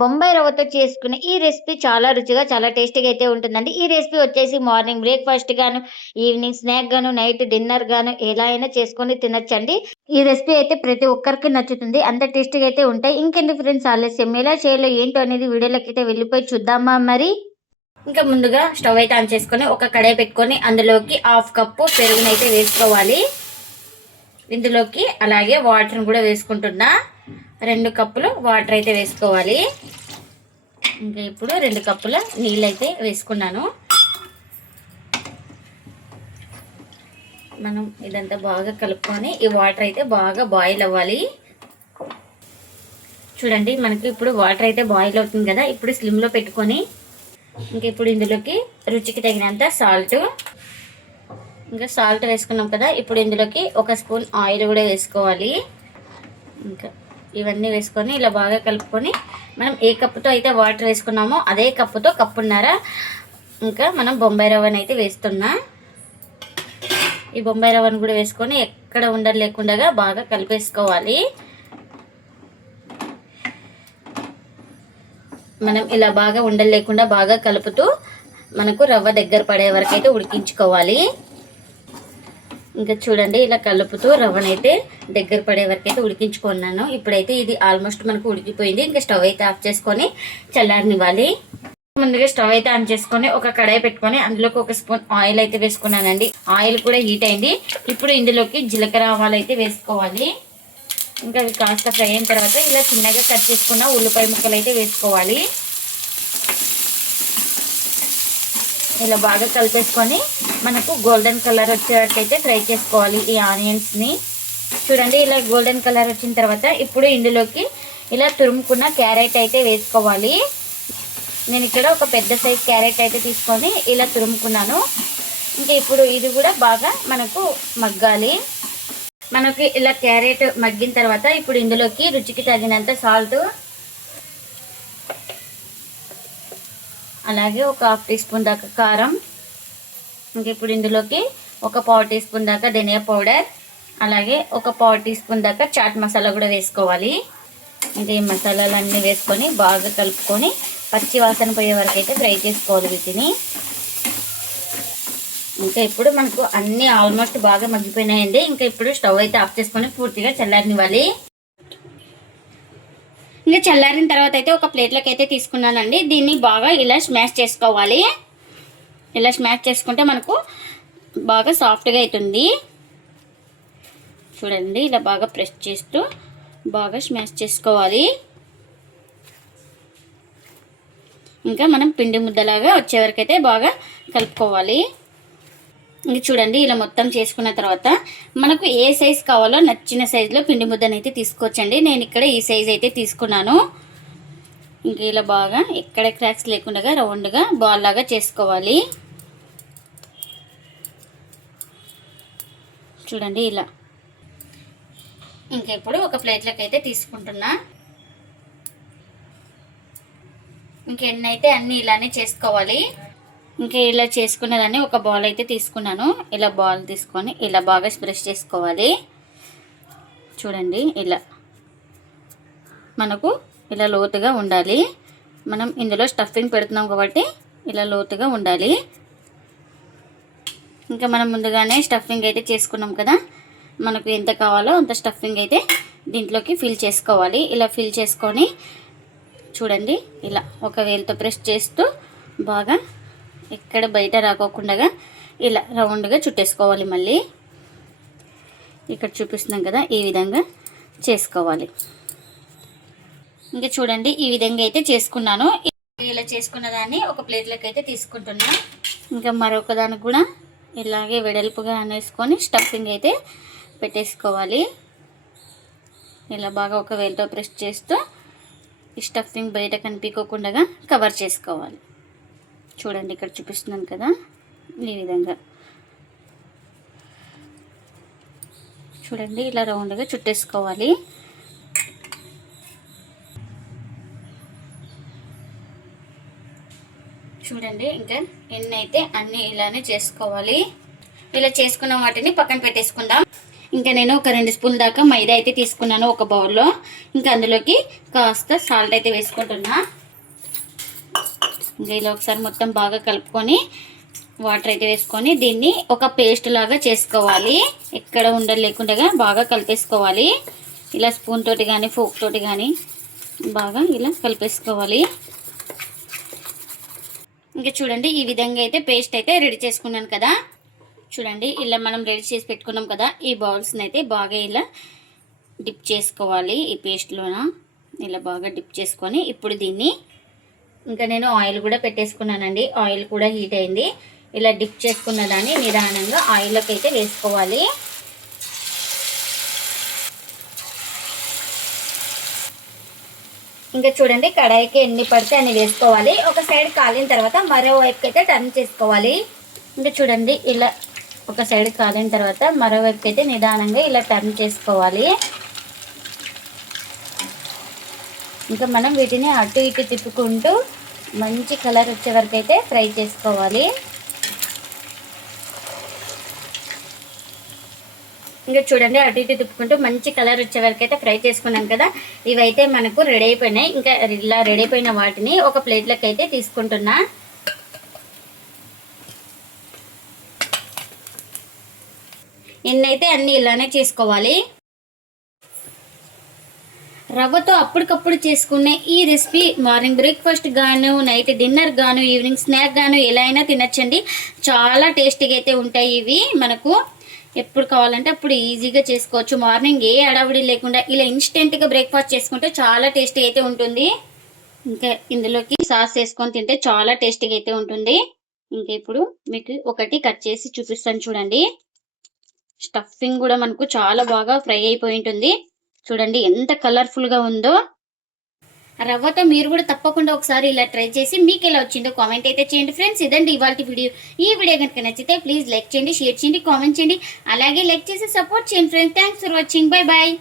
బొంబాయి రవ్వతో చేసుకునే ఈ రెసిపీ చాలా రుచిగా, చాలా టేస్టీగా అయితే ఉంటుందండి. ఈ రెసిపీ వచ్చేసి మార్నింగ్ బ్రేక్‌ఫాస్ట్ గాను, ఈవినింగ్ స్నాక్ గాను, నైట్ డిన్నర్ గాను ఎలా అయినా చేసుకొని తినొచ్చండి. ఈ రెసిపీ అయితే ప్రతి ఒక్కరికి నచ్చుతుంది. అంత టేస్టీగా అయితే ఉంటాయి. ఇంకెందుకు ఫ్రెండ్స్ ఆలస్యం, ఎలా చేయాలో ఏంటో అనేది వీడియోలోకైతే వెళ్ళిపోయి చూద్దామా మరి? ఇంకా ముందుగా స్టవ్ అయితే ఆన్ చేసుకొని ఒక కడాయి పెట్టుకొని అందులోకి 1/2 కప్పు పెరుగునైతే వేసుకోవాలి. ఇందులోకి అలాగే వాటర్ని కూడా వేసుకుంటున్నా. 2 కప్పులు వాటర్ అయితే వేసుకోవాలి. ఇంకా ఇప్పుడు 2 కప్పుల నీళ్ళు అయితే వేసుకున్నాను. మనం ఇదంతా బాగా కలుపుకొని ఈ వాటర్ అయితే బాగా బాయిల్ అవ్వాలి. చూడండి, మనకి ఇప్పుడు వాటర్ అయితే బాయిల్ అవుతుంది కదా. ఇప్పుడు స్లిమ్లో పెట్టుకొని ఇంకా ఇప్పుడు ఇందులోకి రుచికి తగినంత సాల్ట్, ఇంకా సాల్ట్ వేసుకున్నాం కదా. ఇప్పుడు ఇందులోకి 1 స్పూన్ ఆయిల్ కూడా వేసుకోవాలి. ఇంకా ఇవన్నీ వేసుకొని ఇలా బాగా కలుపుకొని మనం ఏ కప్పుతో అయితే వాటర్ వేసుకున్నామో అదే కప్పుతో కప్పున్నర ఇంకా మనం బొంబాయి రవ్వని అయితే వేస్తున్నా. ఈ బొంబాయి రవ్వను కూడా వేసుకొని ఎక్కడ ఉండలు లేకుండా బాగా కలిపేసుకోవాలి. మనం ఇలా బాగా ఉండలు లేకుండా బాగా కలుపుతూ మనకు రవ్వ దగ్గర పడే వరకు అయితే ఉడికించుకోవాలి. ఇంకా చూడండి, ఇలా కలుపుతూ రవ్వనైతే దగ్గర పడే వరకు అయితే ఉడికించుకున్నాను. ఇప్పుడైతే ఇది ఆల్మోస్ట్ మనకు ఉడికిపోయింది. ఇంకా స్టవ్ అయితే ఆఫ్ చేసుకొని చల్లారనివ్వాలి. ముందుగా స్టవ్ అయితే ఆన్ చేసుకొని ఒక కడాయి పెట్టుకొని అందులోకి 1 స్పూన్ ఆయిల్ అయితే వేసుకున్నానండి. ఆయిల్ కూడా హీట్ అయింది. ఇప్పుడు ఇందులోకి జీలకర్ర ఆవాలు అయితే వేసుకోవాలి. ఇంకా అవి కాస్త ఫ్రై అయిన తర్వాత ఇలా చిన్నగా కట్ చేసుకున్న ఉల్లిపాయ ముక్కలు అయితే వేసుకోవాలి. ఇలా బాగా కలిపేసుకొని మనకు గోల్డెన్ కలర్ వచ్చే వరకు అయితే ఫ్రై చేసుకోవాలి ఈ ఆనియన్స్ని. చూడండి, ఇలా గోల్డెన్ కలర్ వచ్చిన తర్వాత ఇప్పుడు ఇందులోకి ఇలా తురుముకున్న క్యారెట్ అయితే వేసుకోవాలి. నేను ఇక్కడ ఒక పెద్ద సైజ్ క్యారెట్ అయితే తీసుకొని ఇలా తురుముకున్నాను. ఇంకా ఇప్పుడు ఇది కూడా బాగా మనకు మగ్గాలి. మనకి ఇలా క్యారెట్ మగ్గిన తర్వాత ఇప్పుడు ఇందులోకి రుచికి తగినంత సాల్ట్, అలాగే ఒక 1/2 టీ స్పూన్ దాకా కారం, ఇంక ఇప్పుడు ఇందులోకి ఒక 1/4 టీ స్పూన్ దాకా ధనియా పౌడర్, అలాగే ఒక 1/4 టీ స్పూన్ దాకా చాట్ మసాలా కూడా వేసుకోవాలి. ఇంకా ఈ మసాలాలన్నీ వేసుకొని బాగా కలుపుకొని పచ్చి వాసన పోయే వరకు అయితే ఫ్రై చేసుకోవాలి వీటిని. ఇంకా ఇప్పుడు మనకు అన్నీ ఆల్మోస్ట్ బాగా మగ్గిపోయినాయండి. ఇంకా ఇప్పుడు స్టవ్ అయితే ఆఫ్ చేసుకొని పూర్తిగా చల్లారనివ్వాలి. ఇంకా చల్లారిన తర్వాత అయితే ఒక ప్లేట్లోకి అయితే తీసుకున్నానండి. దీన్ని బాగా ఇలా స్మాష్ చేసుకోవాలి. ఇలా స్మాష్ చేసుకుంటే మనకు బాగా సాఫ్ట్గా అవుతుంది. చూడండి, ఇలా బాగా ప్రెస్ చేస్తూ బాగా స్మాష్ చేసుకోవాలి. ఇంకా మనం పిండి ముద్దలాగా వచ్చే వరకు అయితే బాగా కలుపుకోవాలి. ఇంక చూడండి, ఇలా మొత్తం చేసుకున్న తర్వాత మనకు ఏ సైజ్ కావాలో నచ్చిన సైజులో పిండి ముద్దను అయితే తీసుకోవచ్చండి. నేను ఇక్కడ ఈ సైజ్ అయితే తీసుకున్నాను. ఇంక ఇలా బాగా ఎక్కడ క్రాక్స్ లేకుండా రౌండ్గా బాల్ లాగా చేసుకోవాలి. చూడండి ఇలా. ఇంక ఇప్పుడు ఒక ప్లేట్లోకి అయితే తీసుకుంటున్నా. ఇంకెన్నైతే అన్నీ ఇలానే చేసుకోవాలి. ఇంకా ఇలా చేసుకున్నదాన్ని ఒక బాల్ అయితే తీసుకున్నాను. ఇలా బాల్ తీసుకొని ఇలా బాగా స్ప్రెస్ చేసుకోవాలి. చూడండి, ఇలా మనకు ఇలా లోతుగా ఉండాలి. మనం ఇందులో స్టఫింగ్ పెడుతున్నాం కాబట్టి ఇలా లోతుగా ఉండాలి. ఇంకా మనం ముందుగానే స్టఫింగ్ అయితే చేసుకున్నాం కదా. మనకు ఎంత కావాలో అంత స్టఫింగ్ అయితే దీంట్లోకి ఫిల్ చేసుకోవాలి. ఇలా ఫిల్ చేసుకొని చూడండి, ఇలా ఒక వేలుతో ప్రెస్ చేస్తూ బాగా ఎక్కడ బయట రాకోకుండా ఇలా రౌండ్గా చుట్టేసుకోవాలి. మళ్ళీ ఇక్కడ చూపిస్తున్నాం కదా, ఈ విధంగా చేసుకోవాలి. ఇంకా చూడండి, ఈ విధంగా అయితే చేసుకున్నాను. ఇలా చేసుకున్న దాన్ని ఒక ప్లేట్లోకి అయితే తీసుకుంటున్నా. ఇంకా మరొక దానికి కూడా ఇలాగే వెడల్పుగా అనేసుకొని స్టఫింగ్ అయితే పెట్టేసుకోవాలి. ఇలా బాగా ఒక వేలుతో ప్రెస్ చేస్తూ ఈ స్టఫింగ్ బయట కనిపించకుండా కవర్ చేసుకోవాలి. చూడండి, ఇక్కడ చూపిస్తున్నాను కదా, ఈ విధంగా చూడండి, ఇలా రౌండ్గా చుట్టేసుకోవాలి. చూడండి, ఇంకా ఎన్ని అయితే అన్నీ ఇలానే చేసుకోవాలి. ఇలా చేసుకున్న వాటిని పక్కన పెట్టేసుకుందాం. ఇంకా నేను ఒక 2 స్పూన్ల దాకా మైదా అయితే తీసుకున్నాను ఒక బౌల్లో. ఇంకా అందులోకి కాస్త సాల్ట్ అయితే వేసుకుంటున్నా. ఇంకా ఇలా ఒకసారి మొత్తం బాగా కలుపుకొని వాటర్ అయితే వేసుకొని దీన్ని ఒక పేస్ట్ లాగా చేసుకోవాలి. ఎక్కడ ఉండలు లేకుండా బాగా కలిపేసుకోవాలి. ఇలా స్పూన్ తోటి కానీ ఫోక్ తోటి కానీ బాగా ఇలా కలిపేసుకోవాలి. ఇంకా చూడండి ఈ విధంగా అయితే పేస్ట్ అయితే రెడీ చేసుకున్నాను కదా. చూడండి ఇలా మనం రెడీ చేసి పెట్టుకున్నాం కదా, ఈ బౌల్స్ని అయితే బాగా ఇలా డిప్ చేసుకోవాలి. ఈ పేస్ట్లోన ఇలా బాగా డిప్ చేసుకొని ఇప్పుడు దీన్ని ఇంకా నేను ఆయిల్ కూడా పెట్టేసుకున్నానండి. ఆయిల్ కూడా హీట్ అయింది. ఇలా డిప్ చేసుకున్న దాన్ని నిదానంగా ఆయిల్లోకి అయితే వేసుకోవాలి. ఇంకా చూడండి కడాయికి ఎన్ని పడితే అన్ని వేసుకోవాలి. ఒక సైడ్ కాలిన తర్వాత మరో వైపుకి అయితే టర్న్ చేసుకోవాలి. ఇంకా చూడండి ఇలా ఒక సైడ్ కాలిన తర్వాత మరో వైపుకి అయితే నిదానంగా ఇలా టర్న్ చేసుకోవాలి. ఇంకా మనం వీటిని అటు ఇటు తిప్పుకుంటూ మంచి కలర్ వచ్చే వరకు అయితే ఫ్రై చేసుకోవాలి. ఇంకా చూడండి అటు ఇటు తిప్పుకుంటూ మంచి కలర్ వచ్చే వరకు అయితే ఫ్రై చేసుకున్నాం కదా. ఇవైతే మనకు రెడీ అయిపోయినాయి. ఇంకా ఇలా రెడీ అయిపోయిన వాటిని ఒక ప్లేట్లోకి అయితే తీసుకుంటున్నా. ఇన్నైతే అన్నీ ఇలానే చేసుకోవాలి. రవ్వతో అప్పటికప్పుడు చేసుకునే ఈ రెసిపీ మార్నింగ్ బ్రేక్ఫాస్ట్ గాను, నైట్ డిన్నర్ గాను, ఈవినింగ్ స్నాక్ గాను ఎలా అయినా తినచ్చండి. చాలా టేస్టీగా అయితే ఉంటాయి. ఇవి మనకు ఎప్పుడు కావాలంటే అప్పుడు ఈజీగా చేసుకోవచ్చు. మార్నింగ్ ఏ అడవిడి లేకుండా ఇలా ఇన్స్టెంట్గా బ్రేక్ఫాస్ట్ చేసుకుంటే చాలా టేస్టీ అయితే ఉంటుంది. ఇంకా ఇందులోకి సాస్ వేసుకొని తింటే చాలా టేస్టీగా అయితే ఉంటుంది. ఇంకా ఇప్పుడు మీకు ఒకటి కట్ చేసి చూపిస్తాను చూడండి. స్టఫింగ్ కూడా మనకు చాలా బాగా ఫ్రై అయిపోయి ఉంటుంది. చూడండి ఎంత కలర్ఫుల్గా ఉందో. రవ్వతో మీరు కూడా తప్పకుండా ఒకసారి ఇలా ట్రై చేసి మీకు ఎలా వచ్చిందో కామెంట్ అయితే చేయండి ఫ్రెండ్స్. ఇదండి ఇవాళ వీడియో. ఈ వీడియో కనుక నచ్చితే ప్లీజ్ లైక్ చేయండి, షేర్ చేయండి, కామెంట్ చేయండి. అలాగే లైక్ చేసి సపోర్ట్ చేయండి friends. Thanks for watching. Bye bye.